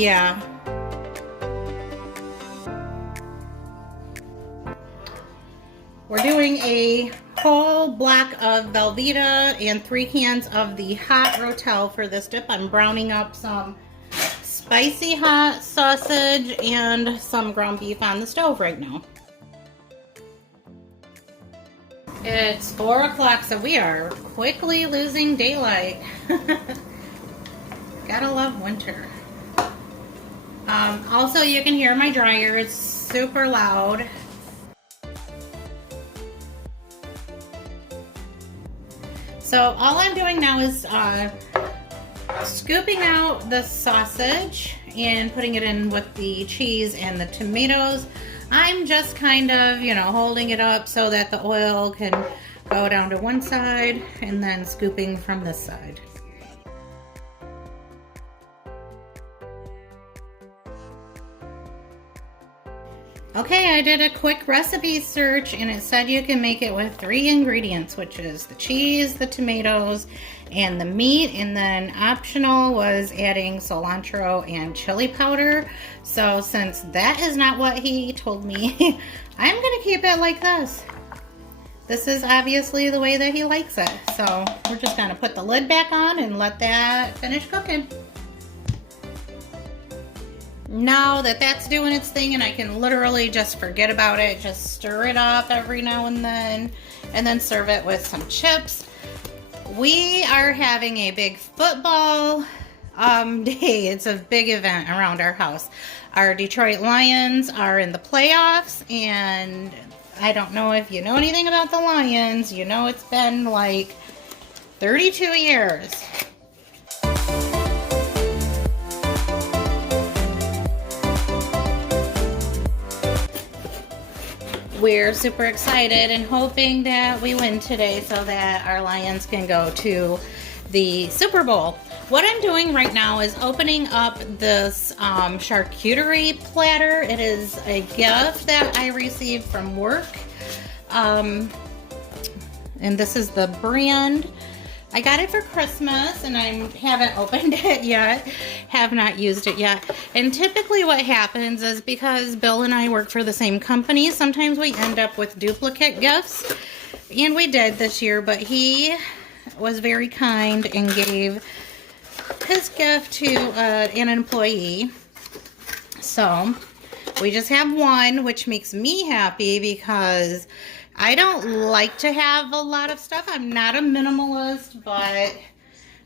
Yeah. We're doing a whole block of Velveeta and 3 cans of the hot Rotel for this dip. I'm browning up some spicy hot sausage and some ground beef on the stove right now. It's 4 o'clock, so we are quickly losing daylight. Gotta love winter. Also, you can hear my dryer. It's super loud. So all I'm doing now is scooping out the sausage and putting it in with the cheese and the tomatoes. I'm just kind of, you know, holding it up so that the oil can go down to one side and then scooping from this side. Okay, I did a quick recipe search and it said you can make it with 3 ingredients, which is the cheese, the tomatoes, and the meat, and then optional was adding cilantro and chili powder. So since that is not what he told me, I'm gonna keep it like this. This is obviously the way that he likes it. So we're just gonna put the lid back on and let that finish cooking. Now that that's doing its thing and I can literally just forget about it, just stir it up every now and then serve it with some chips. We are having a big football day. It's a big event around our house. Our Detroit Lions are in the playoffs, and I don't know if you know anything about the Lions. You know it's been like 32 years. We're super excited and hoping that we win today so that our Lions can go to the Super Bowl. What I'm doing right now is opening up this charcuterie platter. It is a gift that I received from work. And this is the brand. I got it for Christmas and I haven't opened it yet, have not used it yet. And typically what happens is because Bill and I work for the same company, sometimes we end up with duplicate gifts. And we did this year, but he was very kind and gave his gift to an employee. So we just have one, which makes me happy because I don't like to have a lot of stuff. I'm not a minimalist, but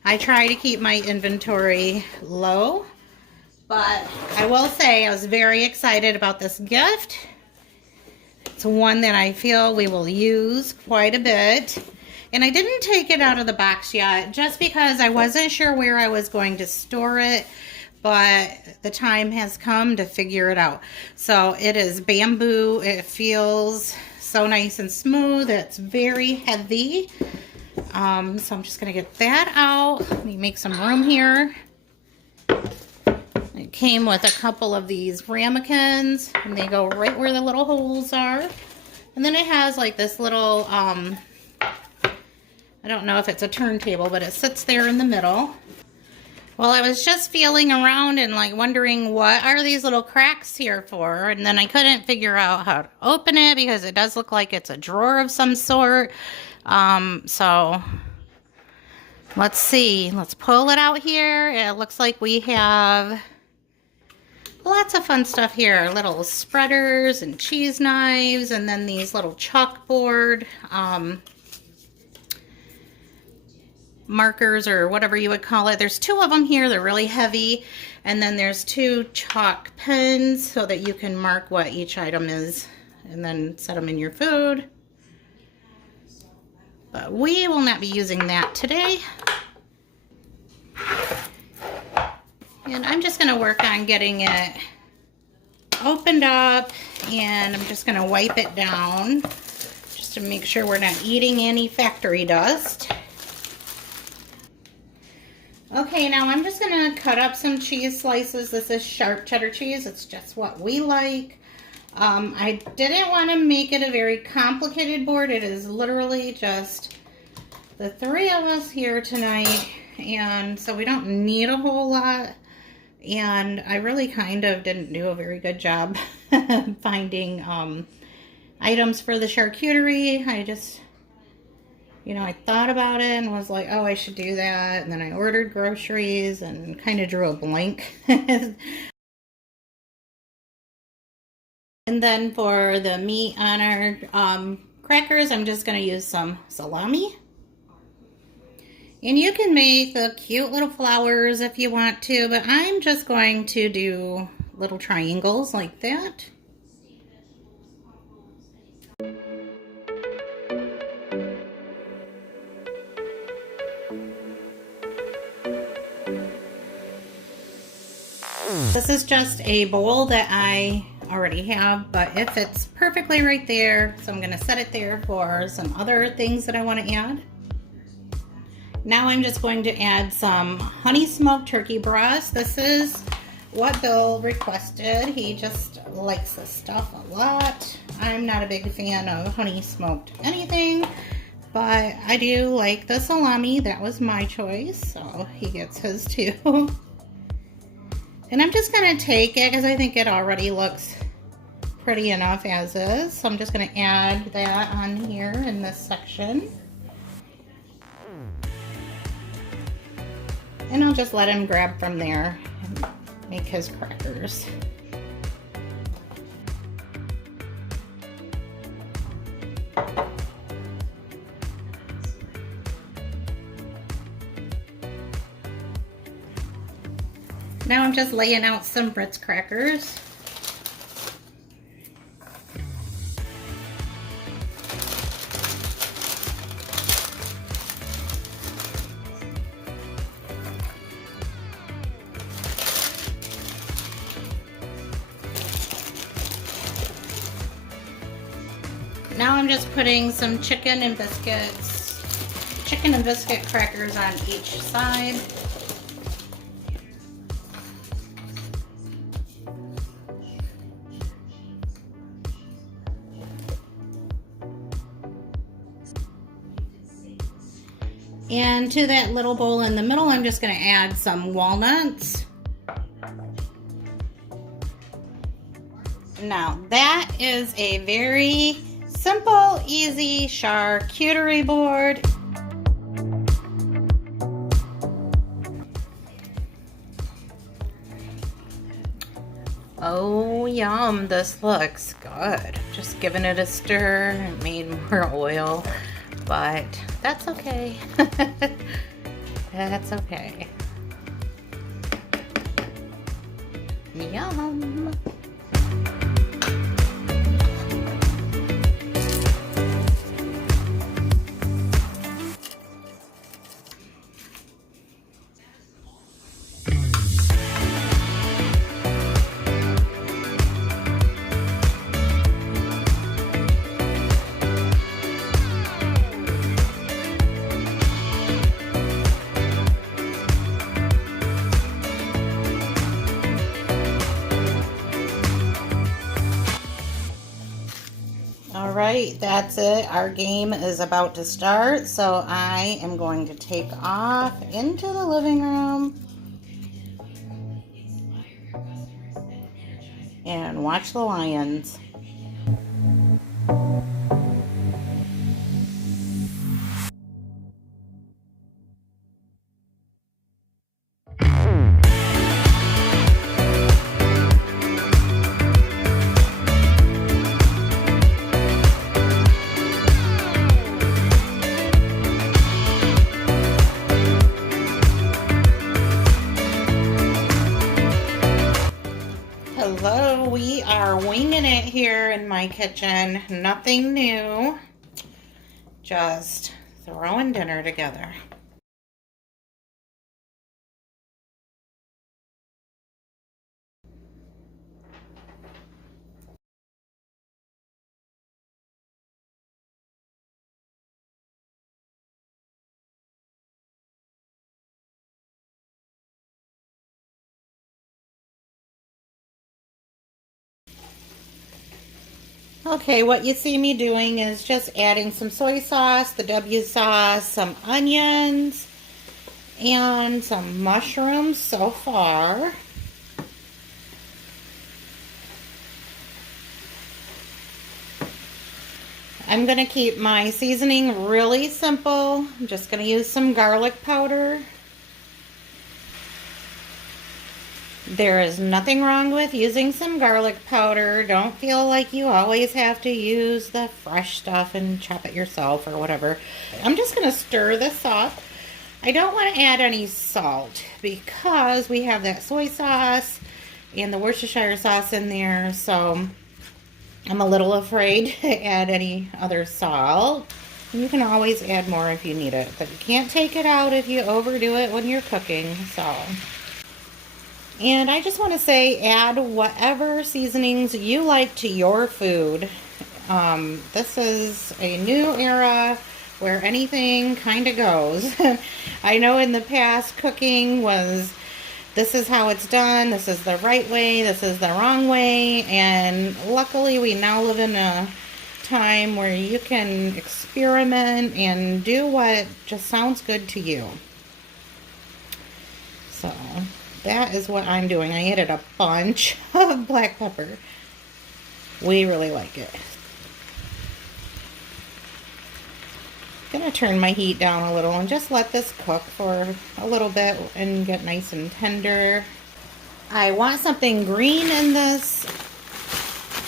I try to keep my inventory low. But I will say I was very excited about this gift. It's one that I feel we will use quite a bit. And I didn't take it out of the box yet just because I wasn't sure where I was going to store it. But the time has come to figure it out. So it is bamboo. It feels so nice and smooth. It's very heavy. So I'm just gonna get that out. Let me make some room here. It came with a couple of these ramekins and they go right where the little holes are. And then it has like this little, I don't know if it's a turntable, but it sits there in the middle. Well, I was just feeling around and like wondering what are these little cracks here for, and then I couldn't figure out how to open it because it does look like it's a drawer of some sort. So let's see. Let's pull it out here. It looks like we have lots of fun stuff here. Little spreaders and cheese knives, and then these little chalkboard markers or whatever you would call it. There's 2 of them here. They're really heavy. And then there's 2 chalk pens so that you can mark what each item is and then set them in your food. But we will not be using that today. And I'm just going to work on getting it opened up, and I'm just going to wipe it down just to make sure we're not eating any factory dust. Okay, now I'm just gonna cut up some cheese slices. This is sharp cheddar cheese. It's just what we like. I didn't want to make it a very complicated board. It is literally just the 3 of us here tonight, and so we don't need a whole lot. And I really kind of didn't do a very good job finding items for the charcuterie. I just, I thought about it and was like, oh, I should do that. And then I ordered groceries and kind of drew a blank. And then for the meat on our crackers, I'm just going to use some salami. And you can make the cute little flowers if you want to, but I'm just going to do little triangles like that. This is just a bowl that I already have, but it fits perfectly right there, so I'm going to set it there for some other things that I want to add. Now I'm just going to add some honey smoked turkey breast. This is what Bill requested. He just likes this stuff a lot. I'm not a big fan of honey smoked anything, but I do like the salami. That was my choice, so he gets his too. And I'm just going to take it because I think it already looks pretty enough as is. So I'm just going to add that on here in this section. And I'll just let him grab from there and make his crackers. Now I'm just laying out some Ritz crackers. Now I'm just putting some chicken and biscuit crackers on each side. And to that little bowl in the middle, I'm just going to add some walnuts. Now that is a very simple, easy charcuterie board. Oh, yum, this looks good. Just giving it a stir, it made more oil, but that's okay. That's okay. Yum. Alright, that's it. Our game is about to start, so I am going to take off into the living room and watch the lions. Hello, we are winging it here in my kitchen. Nothing new, just throwing dinner together. Okay, what you see me doing is just adding some soy sauce, the W sauce, some onions, and some mushrooms so far. I'm going to keep my seasoning really simple. I'm just going to use some garlic powder. There is nothing wrong with using some garlic powder. Don't feel like you always have to use the fresh stuff and chop it yourself or whatever. I'm just going to stir this up. I don't want to add any salt because we have that soy sauce and the Worcestershire sauce in there, so I'm a little afraid to add any other salt. You can always add more if you need it, but you can't take it out if you overdo it when you're cooking. So, and I just want to say, add whatever seasonings you like to your food. This is a new era where anything kind of goes. I know in the past cooking was, this is how it's done, this is the right way, this is the wrong way, and luckily we now live in a time where you can experiment and do what just sounds good to you. So that is what I'm doing. I added a bunch of black pepper. We really like it. Gonna turn my heat down a little and just let this cook for a little bit and get nice and tender. I want something green in this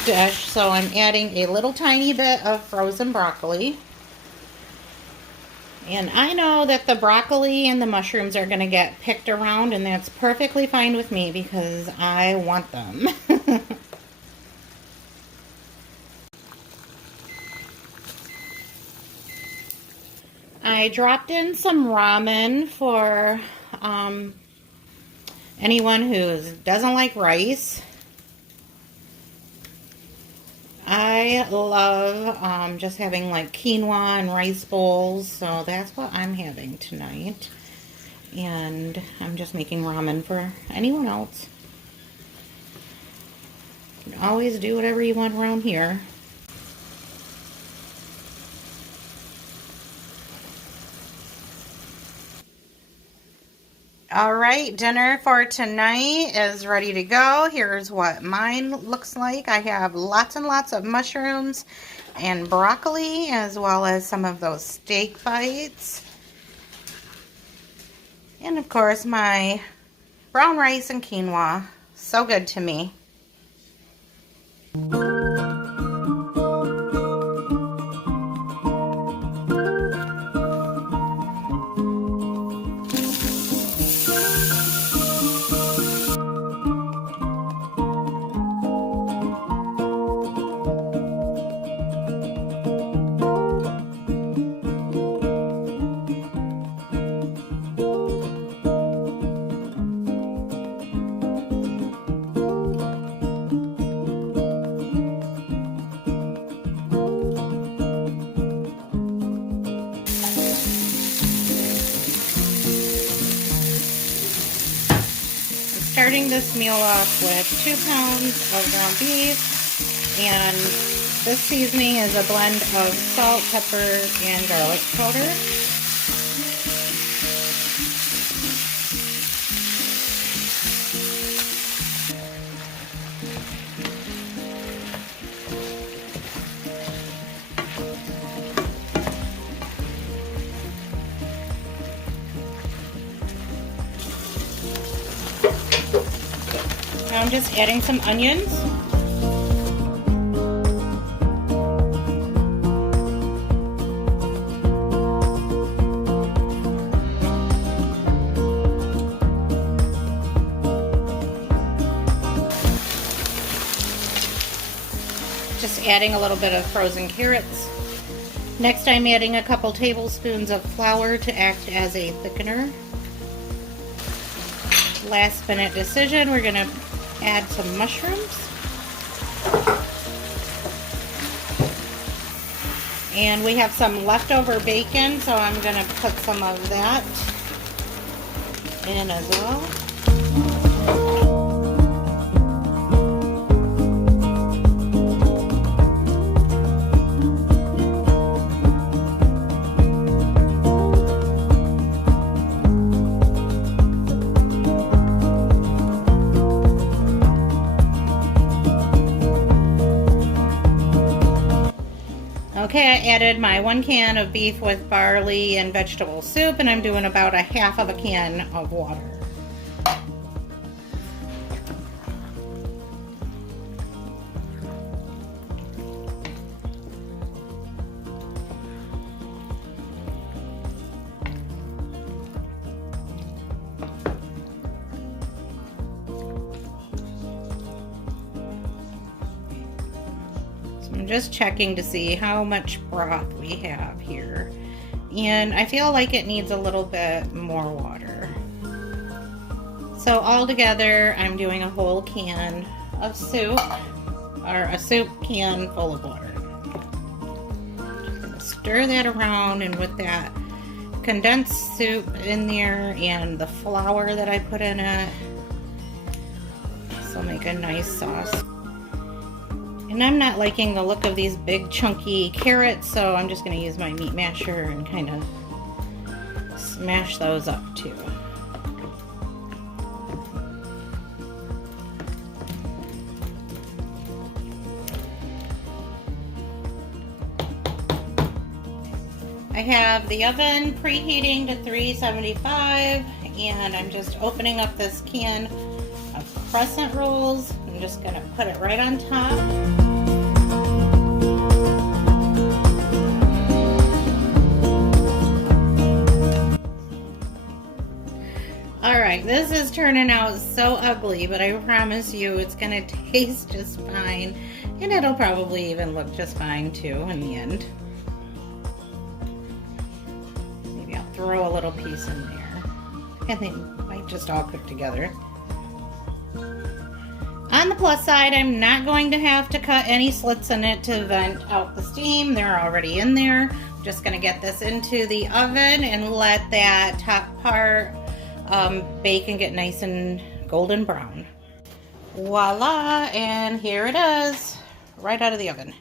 dish, so I'm adding a little tiny bit of frozen broccoli. And I know that the broccoli and the mushrooms are gonna get picked around, and that's perfectly fine with me because I want them. I dropped in some ramen for anyone who doesn't like rice. I love just having like quinoa and rice bowls, so that's what I'm having tonight. And I'm just making ramen for anyone else. You can always do whatever you want around here. All right, dinner for tonight is ready to go. Here's what mine looks like. I have lots and lots of mushrooms and broccoli, as well as some of those steak bites. And of course, my brown rice and quinoa. So good to me. Starting this meal off with 2 pounds of ground beef, and this seasoning is a blend of salt, pepper, and garlic powder. Now I'm just adding some onions. Just adding a little bit of frozen carrots. Next I'm adding a couple tablespoons of flour to act as a thickener. Last minute decision, we're going to add some mushrooms. And we have some leftover bacon, so I'm going to put some of that in as well. added my 1 can of beef with barley and vegetable soup, and I'm doing about a half of a can of water. I'm just checking to see how much broth we have here, and I feel like it needs a little bit more water. So altogether I'm doing a whole can of soup, or a soup can full of water. Just gonna stir that around, and with that condensed soup in there and the flour that I put in it, this will make a nice sauce. And I'm not liking the look of these big chunky carrots, so I'm just going to use my meat masher and kind of smash those up too. I have the oven preheating to 375, and I'm just opening up this can of crescent rolls. I'm just going to put it right on top. Alright, this is turning out so ugly, but I promise you it's going to taste just fine, and it'll probably even look just fine too in the end. Maybe I'll throw a little piece in there, and they might just all cook together. On the plus side, I'm not going to have to cut any slits in it to vent out the steam. They're already in there. I'm just going to get this into the oven and let that top part bake and get nice and golden brown. Voila, and here it is, right out of the oven.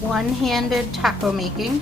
One-handed taco making.